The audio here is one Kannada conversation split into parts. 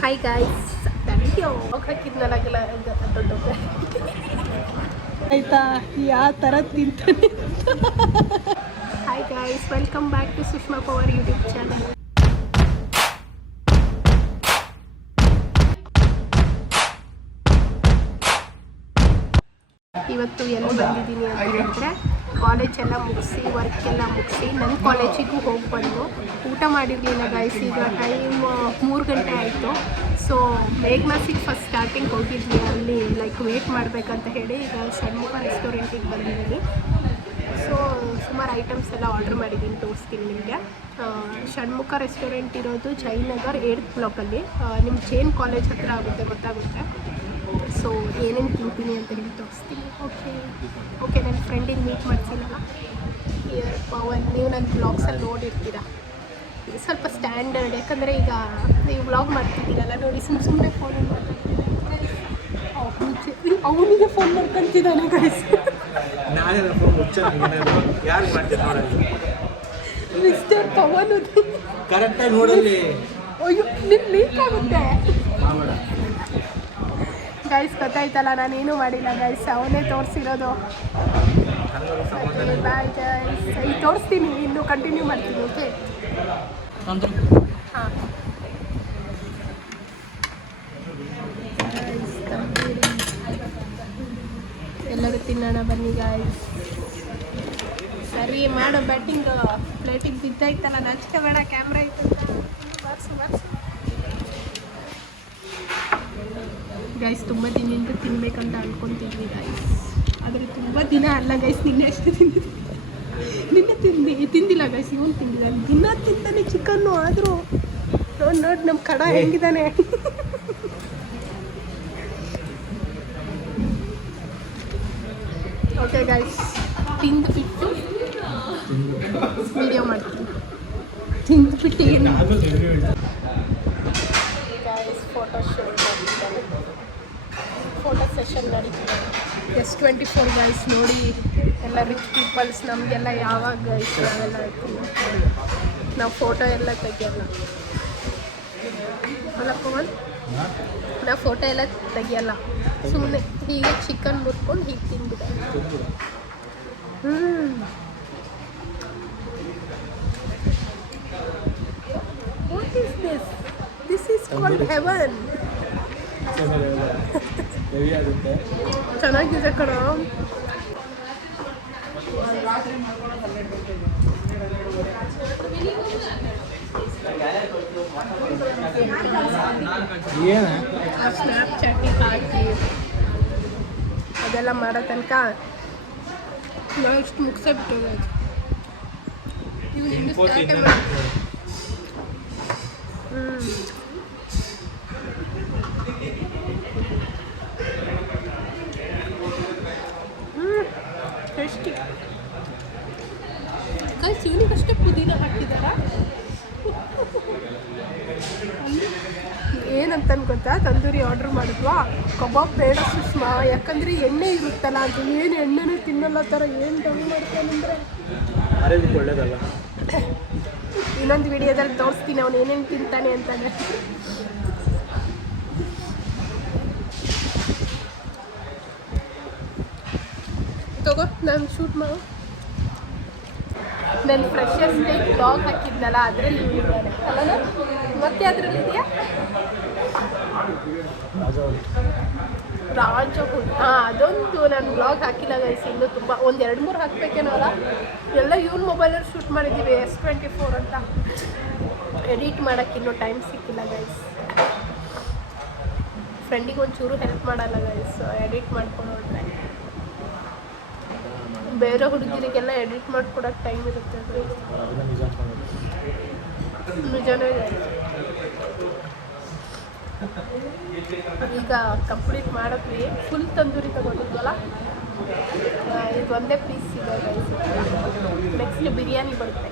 ಹಾಯ್ ಗಾಯ್ಸ್ ಹಾಕಿದ್ನಲ್ಲ ದೊಡ್ಡ ಆಯ್ತಾ? ಯಾವ ಥರ ತಿಂತಾನೆ. Hi guys welcome back to Sushma Pawar YouTube channel ಇವತ್ತು ಎಲ್ಲಿ ಬಂದಿದ್ದೀನಿ ಅಂತ ಹೇಳಿದ್ರೆ ಕಾಲೇಜ್ ಎಲ್ಲ ಮುಗಿಸಿ ವರ್ಕೆಲ್ಲ ಮುಗಿಸಿ ನನ್ನ ಕಾಲೇಜಿಗೂ ಹೋಗಿ ಊಟ ಮಾಡಿರಲಿಲ್ಲ ಗೈಸ್ ಈಗ ಟೈಮ್ ಮೂರು ಗಂಟೆ ಆಯಿತು. ಸೊ ಮೇಘ್ನಾಸಿಗೆ ಫಸ್ಟ್ ಸ್ಟಾರ್ಟಿಂಗ್ ಹೋಗಿದ್ವಿ. ಅಲ್ಲಿ ಲೈಕ್ ವೇಟ್ ಮಾಡಬೇಕಂತ ಹೇಳಿ ಈಗ ಷಣ್ಮುಖ ರೆಸ್ಟೋರೆಂಟಿಗೆ ಬಂದಿದ್ದೀನಿ. ಸೊ ಸುಮಾರು ಐಟಮ್ಸ್ ಎಲ್ಲ ಆರ್ಡರ್ ಮಾಡಿದ್ದೀನಿ, ತೋರಿಸ್ತೀನಿ ನಿಮಗೆ. ಷಣ್ಮುಖ ರೆಸ್ಟೋರೆಂಟ್ ಇರೋದು ಜೈನಗರ್ ಏಯ್ಟ್ ಬ್ಲಾಕಲ್ಲಿ ನಿಮ್ಮ ಜೈನ್ ಕಾಲೇಜ್ ಹತ್ರ ಆಗುತ್ತೆ, ಗೊತ್ತಾಗುತ್ತೆ. ಸೊ ಏನೇನು ತಿಂತೀನಿ ಅಂತ ಹೇಳಿ ತೋರಿಸ್ತೀನಿ. ಓಕೆ ಓಕೆ ನನ್ನ ಫ್ರೆಂಡಿಗೆ ಮೀಟ್ ಮಾಡ್ತೀನಲ್ಲ ಪವನ್ ನೀವು ನನ್ನ ಬ್ಲಾಗ್ಸಲ್ಲಿ ನೋಡಿರ್ತೀರ? ಸ್ವಲ್ಪ ಸ್ಟ್ಯಾಂಡರ್ಡ್ ಯಾಕಂದರೆ ಈಗ ನೀವು ಬ್ಲಾಗ್ ಮಾಡ್ತಿದ್ದೀರಲ್ಲ ನೋಡಿ ಸುಮ್ಮ ಸುಮ್ಮನೆ ಫೋನ್ ಅವನಿಗೆ ಫೋನ್ ಮಾಡ್ಕೊಂತಿದ್ದಾನೆ ಗೈಸ್ ಮಿಸ್ಟರ್ ಪವನ್ ಕರೆಕ್ಟಾಗಿ ನೋಡಲ್ಲಿ. ಅಯ್ಯೋ ನಿನ್ನ ಲೀಕ್ ಆಗುತ್ತೆ. ಗೈಸ್ ಗೊತ್ತಾಯ್ತಲ್ಲ ನಾನೇನು ಮಾಡಿಲ್ಲ ಗೈಸ್ ಅವನೇ ತೋರಿಸಿರೋದು. ಬಾಯ್ ಗೈಸ್ ಈಗ ತೋರಿಸ್ತೀನಿ. ಇನ್ನು ಕಂಟಿನ್ಯೂ ಮಾಡ್ತೀನಿ ಓಕೆ ಹಾಂ. ಎಲ್ಲರೂ ತಿನ್ನೋಣ ಬನ್ನಿ ಗಾಯ್ಸ್ ಸರಿ ಮಾಡೋ ಬ್ಯಾಟಿಂಗ್ ಪ್ಲೇಟಿಂಗ್ ಬಿದ್ದಾಯ್ತಲ್ಲ ನಾಚಿಕೆ ಬೇಡ ಕ್ಯಾಮ್ರಾ ಇತ್ತು ಬರ್ಸು ಬಾರ್ಸು. ಗೈಸ್ ತುಂಬ ದಿನದಿಂದ ತಿನ್ಬೇಕಂತ ಅನ್ಕೊಂತಿದ್ವಿ ಗೈಸ್ ಆದರೆ ತುಂಬ ದಿನ ಅಲ್ಲ ಗೈಸ್ ನಿನ್ನೆ ಅಷ್ಟು ತಿಂದಿದ್ವಿ ನಿನ್ನೆ ತಿಂದು ತಿಂದಿಲ್ಲ ಗೈಸ್ ಇವನು ತಿಂದಿಲ್ಲ. ದಿನ ತಿಂತಾನೆ ಚಿಕನ್ನು ಆದರೂ. ನೋಡಿ ನೋಡಿ ನಮ್ಮ ಕಡ ಹೆಂಗಿದ್ದಾನೆ ಓಕೆ ಗೈಸ್ ತಿಂದು ಬಿಟ್ಟು ವಿಡಿಯೋ ಮಾಡ್ತೀನಿ. ತಿಂದು ಬಿಟ್ಟು ಏನು ಗೈಸ್ ಫೋಟೋ ಶೂಟ್ ಮಾಡಿದ್ದಾರೆ ಫೋಟೋ ಸೆಷನ್ ನಡೀತಿದೆ. ಎಸ್ ಟ್ವೆಂಟಿ ಫೋರ್ ಗೈಸ್ ನೋಡಿ ಎಲ್ಲ ರಿಚ್ ಪೀಪಲ್ಸ್ ನಮಗೆಲ್ಲ ಯಾವಾಗ ಗೈಸ್ ಅವೆಲ್ಲ ನಾವು ಫೋಟೋ ಎಲ್ಲ ತೆಗಿಯಲ್ಲ. ಅಲ್ಲ ಪವನ್? ನಾವು ಫೋಟೋ ಎಲ್ಲ ತೆಗಿಯಲ್ಲ. ಸುಮ್ಮನೆ ಹೀಗೆ ಚಿಕನ್ ಮುಟ್ಕೊಂಡು ಹೀಗೆ ತಿಂದ್ಬಿಡ. ಹ್ಞೂ what is this this is called heaven heavy ಆಗುತ್ತೆ ಚೆನ್ನಾಗಿದೆ ಕಣ. ಏನ? ಸ್ನ್ಯಾಪ್ಚಾಟಿಗೆ ಹಾಕಿ. ಅದೆಲ್ಲ ಮಾಡೋ ತನಕ ನಾವು ಇಷ್ಟು ಮುಗಿಸೇ ಬಿಟ್ಟಿರೋದು ಹ್ಞೂ ಟೇಸ್ಟಿ. ಗೈಸ್ ಇವನಿಗಷ್ಟೇ ಪುದೀನ ಹಾಕಿದಾರ? ಏನಂತ ಗೊತ್ತಾ? ತಂದೂರಿ ಆರ್ಡ್ರ್ ಮಾಡಿದ್ವಾ? ಕಬಾಬ್ ಬೇಡ ಸುಷ್ಮಾ ಯಾಕಂದ್ರೆ ಎಣ್ಣೆ ಇರುತ್ತಲ್ಲ ಅಂತ ಏನು ಎಣ್ಣೆನೂ ತಿನ್ನಲ್ಲ ಥರ ಏನು ಡೌನ್ ಮಾಡ್ತಾನಂದ್ರೆ ಒಳ್ಳೇದಲ್ಲ. ಇನ್ನೊಂದು ವಿಡಿಯೋದಲ್ಲಿ ತೋರಿಸ್ತೀನಿ ಅವನು ಏನೇನು ತಿಂತಾನೆ ಅಂತಾನೆ. ತಗೋ, ನಾನು ಶೂಟ್ ಮಾಡು. ನನ್ನ ಫ್ರೆಶರ್ಸ್ ಡೇ ಬ್ಲಾಗ್ ಹಾಕಿದ್ನಲ್ಲ, ಅದರಲ್ಲಿ ಅಲ್ಲ? ಮತ್ತೆ ಅದರಲ್ಲಿ ಇದೆಯಾ? ರಾಜ ಹಾಂ ಅದೊಂದು ನಾನು ಬ್ಲಾಗ್ ಹಾಕಿಲ್ಲ ಗೈಸ್ ಇನ್ನು ತುಂಬ ಒಂದು ಎರಡು ಮೂರು ಹಾಕ್ಬೇಕೇನೋ ಅಲ್ಲ? ಎಲ್ಲ ಇವ್ನ ಮೊಬೈಲಲ್ಲಿ ಶೂಟ್ ಮಾಡಿದ್ದೀವಿ ಎಸ್ ಟ್ವೆಂಟಿ ಫೋರ್ ಅಂತ. ಎಡಿಟ್ ಮಾಡೋಕ್ಕೆ ಇನ್ನೂ ಟೈಮ್ ಸಿಕ್ಕಿಲ್ಲ ಗೈಸ್ ಫ್ರೆಂಡಿಗೆ ಒಂಚೂರು ಹೆಲ್ಪ್ ಮಾಡಲ್ಲ ಗೈಸ್ ಎಡಿಟ್ ಮಾಡ್ಕೊಂಡು ಹೊರಟ್ರೆ ಬೇರೆ ಹುಡುಗಿರಿಗೆಲ್ಲ ಎಡಿಟ್ ಮಾಡ್ಕೊಡಕ್ ಟೈಮ್ ಇರುತ್ತೆ ಈಗ ಕಂಪ್ಲೀಟ್ ಮಾಡಿದ್ವಿ. ಫುಲ್ ತಂದೂರಿ ತಗೊಂಡಿದ್ವಲ್ಲ? ಇದು ಒಂದೇ ಪೀಸ್ ಇದೆ ನೆಕ್ಸ್ಟ್ ಬಿರಿಯಾನಿ ಬರುತ್ತೆ.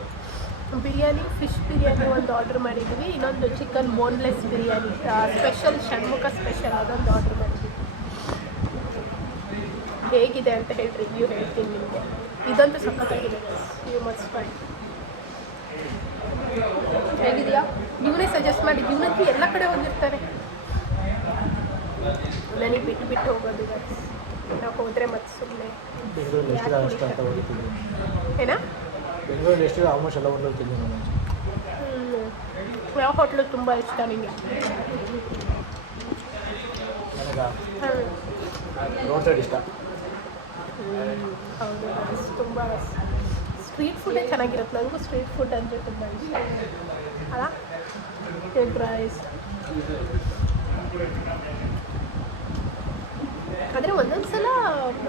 ಬಿರಿಯಾನಿ ಫಿಶ್ ಬಿರಿಯಾನಿ ಒಂದು ಆರ್ಡ್ರ್ ಮಾಡಿದ್ವಿ. ಇನ್ನೊಂದು chicken boneless biryani. Special Shanmukha special ಅದೊಂದು ಆರ್ಡ್ರ್ ಹೇಗಿದೆ ಅಂತ ಹೇಳಿ ರಿವ್ಯೂ ಹೇಳ್ತೀನಿ ನಿಮಗೆ. ಇದಂತೂ ಸಖತ್ತಾಗಿದೆ. ಯು ಮಸ್ಟ್ ಟ್ರೈ ಹೇಗಿದೆಯಾ? ಇವನೇ ಸಜೆಸ್ಟ್ ಮಾಡಿ ಇವನಂತೂ ಎಲ್ಲ ಕಡೆ ಹೋಗಿರ್ತಾನೆ. ನನಗೆ ಬಿಟ್ಟು ಬಿಟ್ಟು ಹೋಗೋದು ನಾವು ಹೋದರೆ ಮತ್ತೆ ಸುಮ್ಮನೆ ಏನಾ? ಯಾವ ಹೋಟ್ಲು ತುಂಬ ಇಷ್ಟ ನಿಮಗೆ ರೋಡ್ ಇಷ್ಟ. ಹೌದು ತುಂಬ ಸ್ಟ್ರೀಟ್ ಫುಡ್ಡೇ ಚೆನ್ನಾಗಿರುತ್ತೆ. ನನಗೂ ಸ್ಟ್ರೀಟ್ ಫುಡ್ ಅಂದರೆ ತುಂಬ ಇಷ್ಟ. ಅಲ್ಲ ಎಗ್ ರೈಸ್ ಆದರೆ ಒಂದೊಂದು ಸಲ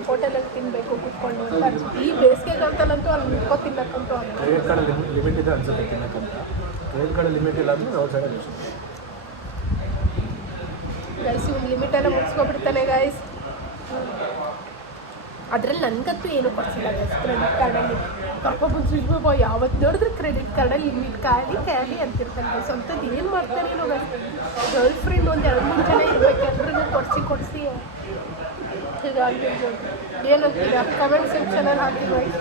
ಹೋಟೆಲಲ್ಲಿ ತಿನ್ನಬೇಕು ಕುತ್ಕೊಂಡು. ಅಂತ ಈ ಬೇಸಿಗೆಗಂತಲಂತೂ ಅಲ್ಲಿ ನಿಂತ್ಕೊ ತಿನ್ನಕ್ಕಂತೂ ಆಗಲ್ಲ ಕ್ರೆಡಿಟ್ ಕಾರ್ಡ್ ಲಿಮಿಟ್ ಇದೆ ಅನ್ಸುತ್ತೆ ತಿನ್ನಕ್ಕಂತ. ಕ್ರೆಡಿಟ್ ಕಾರ್ಡ್ ಲಿಮಿಟ್ ಇಲ್ಲ ಅಂದರೆ ನಾವು ಗೈಸ್ ಇವ್ನು ಲಿಮಿಟ್ ಎಲ್ಲ ಮುಗಿಸ್ಕೊಬಿಡ್ತಾನೆ ಗೈಸ್ ಅದ್ರಲ್ಲಿ ನನಗಂತೂ ಏನು ಕೊಡ್ಸಿಲ್ಲ. ಕ್ರೆಡಿಟ್ ಕಾರ್ಡಲ್ಲಿ ಕರ್ಕೊಬಂದು ಸುಜ್ಬಾಬ ಯಾವತ್ತು ನೋಡಿದ್ರೆ ಕ್ರೆಡಿಟ್ ಕಾರ್ಡಲ್ಲಿ ಲಿಮಿಟ್ ಖಾಲಿ ಖಾಲಿ ಅಂತಿರ್ತಾನೆ ಸ್ವಂತದ್ದು ಏನು ಮಾಡ್ತಾರೆ ನೋಡಿ ಗರ್ಲ್ ಫ್ರೆಂಡ್ ಒಂದು ಎರಡು ಮೂರು ಜನ ಇರ್ಬೇಕು ಎಲ್ರಿಗೂ ಕೊಡಿಸಿ ಕೊಡಿಸಿ. ಏನಂತೀರ ಕಮೆಂಟ್ ಸೆಕ್ಷನಲ್ಲಿ ಹಾಕಿ ಗೈಸ್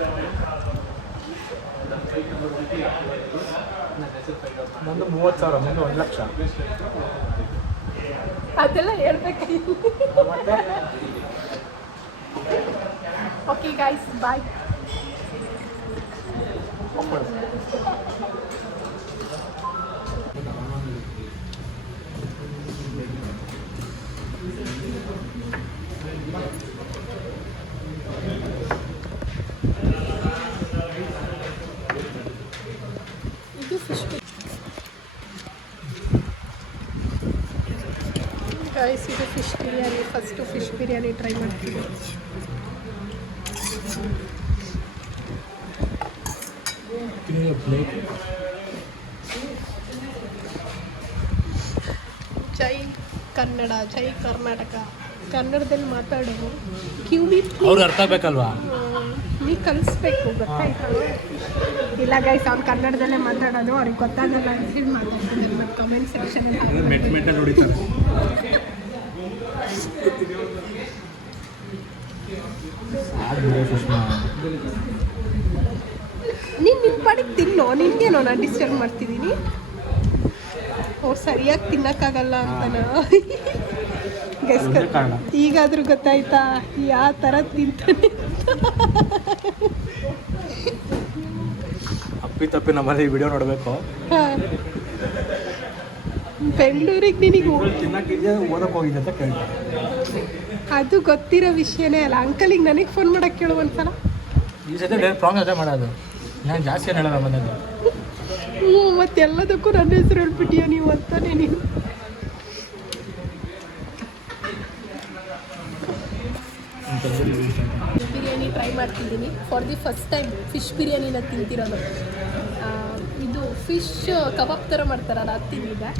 ನಂದು ಮೂವತ್ತು ಸಾವಿರ ಮುಂದೆ ಒಂದು ಲಕ್ಷ. ಅದೆಲ್ಲ ಹೇಳ್ಬೇಕಾಗಿತ್ತು ಮತ್ತೆ ಓಕೆ ಗೈಸ್ ಬಾಯ್ ಇದು ಫಿಶ್ ಗೈಸ್ ಇದು fish biryani first fish biryani me a plate. ಜೈ ಕನ್ನಡ ಜೈ ಕರ್ನಾಟಕ. ಕನ್ನಡದಲ್ಲಿ ಮಾತಾಡು ಕಿವಿ ಅವ್ರಿಗೆ ಅರ್ಥ ಆಗ್ಬೇಕಲ್ವಾ? ನೀ ಕಲಿಸ್ಬೇಕು ಗೊತ್ತಾಯ್ತಾ? ಇಲ್ಲ ಗೈಸ್ ಅವ್ನು ಕನ್ನಡದಲ್ಲೇ ಮಾತಾಡೋದು ಅವ್ರಿಗೆ ಗೊತ್ತಾಗಲ್ಲ ಅನ್ಸಿಡ್ ಮಾತಾಡ್ತೀನಿ ಮತ್ತು ಕಮೆಂಟ್ ಸೆಕ್ಷನಲ್ಲಿ ಮೆಟ್ ಮೆಟ್ಟಲ್ಲಿ ಹೊಡಿತಾರೆ. ಸುಷ್ಮಾ. ನೀನು ನಿಮ್ಮ ಪಾಡಿಗೆ ತಿನ್ನೋ. ನಿನ್ಗೇನೋ ನಾನು ಡಿಸ್ಟರ್ಬ್ ಮಾಡ್ತಿದ್ದೀನಿ ಅವ್ರು ಸರಿಯಾಗಿ ತಿನ್ನಕ್ಕಾಗಲ್ಲ ಅಂತ ಗೆಸ್. ಈಗಾದ್ರೂ ಗೊತ್ತಾಯ್ತಾ? ಯಾವ ಥರ ತಿಂತಾನೆ ಅಪ್ಪಿ ತಪ್ಪಿ ನಮ್ಮಲ್ಲಿ ವಿಡಿಯೋ ನೋಡಬೇಕು. ಬೆಂಗಳೂರಿಗೆ ನಿನಗೆ ಓದಕ್ಕೆ ಹೋಗಿದೆ ಅಂತ ಕೇಳ್ತಾರೆ ಅದು ಗೊತ್ತಿರೋ ವಿಷಯನೇ ಅಲ್ಲ. ಅಂಕಲಿಗೆ ನನಗೆ ಫೋನ್ ಮಾಡಕ್ಕೆ ಕೇಳು ಒಂದ್ಸಲ. ಈ ಸತಿ ಪ್ರಾಂಗ್ ಅದೇ ಮಾಡೋದು. ನಾನು ಜಾಸ್ತಿ ಏನು ಹೇಳಲ್ಲ ಬಂದದ್ದು ಹ್ಞೂ ಮತ್ತೆಲ್ಲದಕ್ಕೂ ನನ್ನ ಹೆಸರು ಹೇಳ್ಬಿಟ್ಟಿಯ ನೀವು ಅಂತಾನೆ ನೀವು ಬಿರಿಯಾನಿ ಟ್ರೈ ಮಾಡ್ತಿದ್ದೀನಿ. For the first time fish ಬಿರಿಯಾನಿನ ತಿಂತಿರೋದು. ಆ, ಇದು ಫಿಶ್ ಕಬಾಬ್ ಥರ ಮಾಡ್ತಾರಲ್ಲ ಅದು ತಿಂದಿದ್ದೆ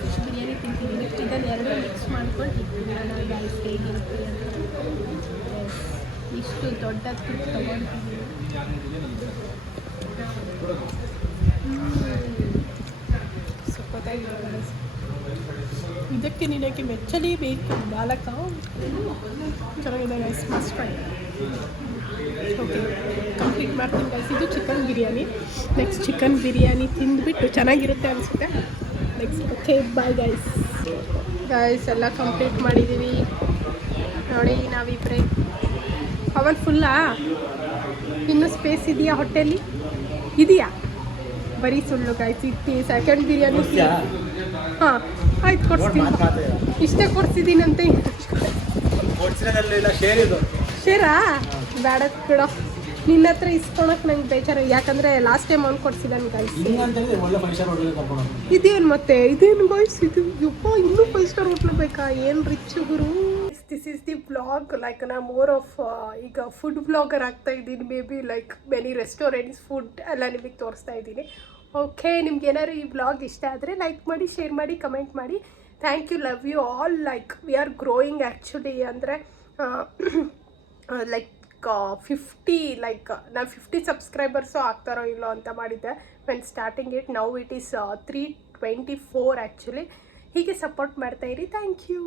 ಫಿಶ್ ಬಿರಿಯಾನಿ ತಿಂತಿದ್ದೀನಿ. ಇದನ್ನು ಎರಡೂ ಮಿಕ್ಸ್ ಮಾಡ್ಕೊಂಡು ಅಂತ Yes. ಇಷ್ಟು ದೊಡ್ಡ ಟ್ರಿಪ್ ತಗೊಂಡಿದ್ದೀವಿ. ಇದಕ್ಕೆ ನಿನಗೆ ಮೆಚ್ಚಲೇಬೇಕು ಬಾಲಕ. ಚೆನ್ನಾಗಿದೆ guys must fry okay complete ಮಾಡ್ತೀನಿ ಗೈಸ್ ಇದು chicken biryani next chicken biryani ತಿಂದುಬಿಟ್ಟು ಚೆನ್ನಾಗಿರುತ್ತೆ ಅನಿಸುತ್ತೆ. Next okay bye guys guys ಎಲ್ಲ ಕಂಪ್ಲೀಟ್ ಮಾಡಿದ್ದೀವಿ ನೋಡಿ ನಾವಿಬ್ಬರೇ ಅವನ್ ಫುಲ್ಲಾ? ಇನ್ನೂ ಸ್ಪೇಸ್ ಇದೆಯಾ ಹೊಟ್ಟೆಲಿ ಇದೆಯಾ? ಬರೀ ಸುಳ್ಳು ಗಾಯ್ಸ್ ಇಟ್ಟು ಸೆಕೆಂಡ್ ಬಿರಿಯಾನಿ ಹಾಂ ಆಯ್ತು ಕೊಡ್ಸ್ತೀನಿ. ಇಷ್ಟೇ ಕೊಡ್ಸಿದ್ದೀನಂತೆ ಶೇರ್? ಬೇಡ ಬಿಡೋ. ನಿನ್ನ ಹತ್ರ ಇಸ್ಕೊಳಕ್ ನಂಗೆ ಬೇಜಾರು ಯಾಕಂದ್ರೆ ಲಾಸ್ಟ್ ಟೈಮ್ ಅವ್ನು ಕೊಡ್ಸಿದ್ದಾನೆ ಗಾಯ್ಸ್. ಇದೇನು ಮತ್ತೆ? ಇದೇನು ಬಾಯ್ಸ್ ಇದು? ಯಪ್ಪ ಇನ್ನೂ ಫೈವ್ ಸ್ಟಾರ್ ಹೋಟ್ಲು ಬೇಕಾ? ಏನು rich Guru? This is the blog like ನಾ ಮೋರ್ ಆಫ್ ಈಗ ಫುಡ್ ಬ್ಲಾಗರ್ ಆಗ್ತಾ ಇದ್ದೀನಿ may be like many restaurants food ಎಲ್ಲ ನಿಮಗೆ ತೋರಿಸ್ತಾ ಇದ್ದೀನಿ. ಓಕೆ ನಿಮ್ಗೆ ಏನಾದ್ರು ಈ ಬ್ಲಾಗ್ ಇಷ್ಟ ಆದರೆ ಲೈಕ್ ಮಾಡಿ ಶೇರ್ ಮಾಡಿ ಕಮೆಂಟ್ ಮಾಡಿ. Thank you love you all like we are growing actually ಅಂದರೆ ಲೈಕ್ ಫಿಫ್ಟಿ ಲೈಕ್ ನಾನು ಫಿಫ್ಟಿ ಸಬ್ಸ್ಕ್ರೈಬರ್ಸು ಆಗ್ತಾರೋ ಇಲ್ಲೋ ಅಂತ ಮಾಡಿದ್ದೆ. When starting it now it is three twenty four actually ಹೀಗೆ ಸಪೋರ್ಟ್ ಮಾಡ್ತಾಯಿರಿ ಥ್ಯಾಂಕ್ ಯು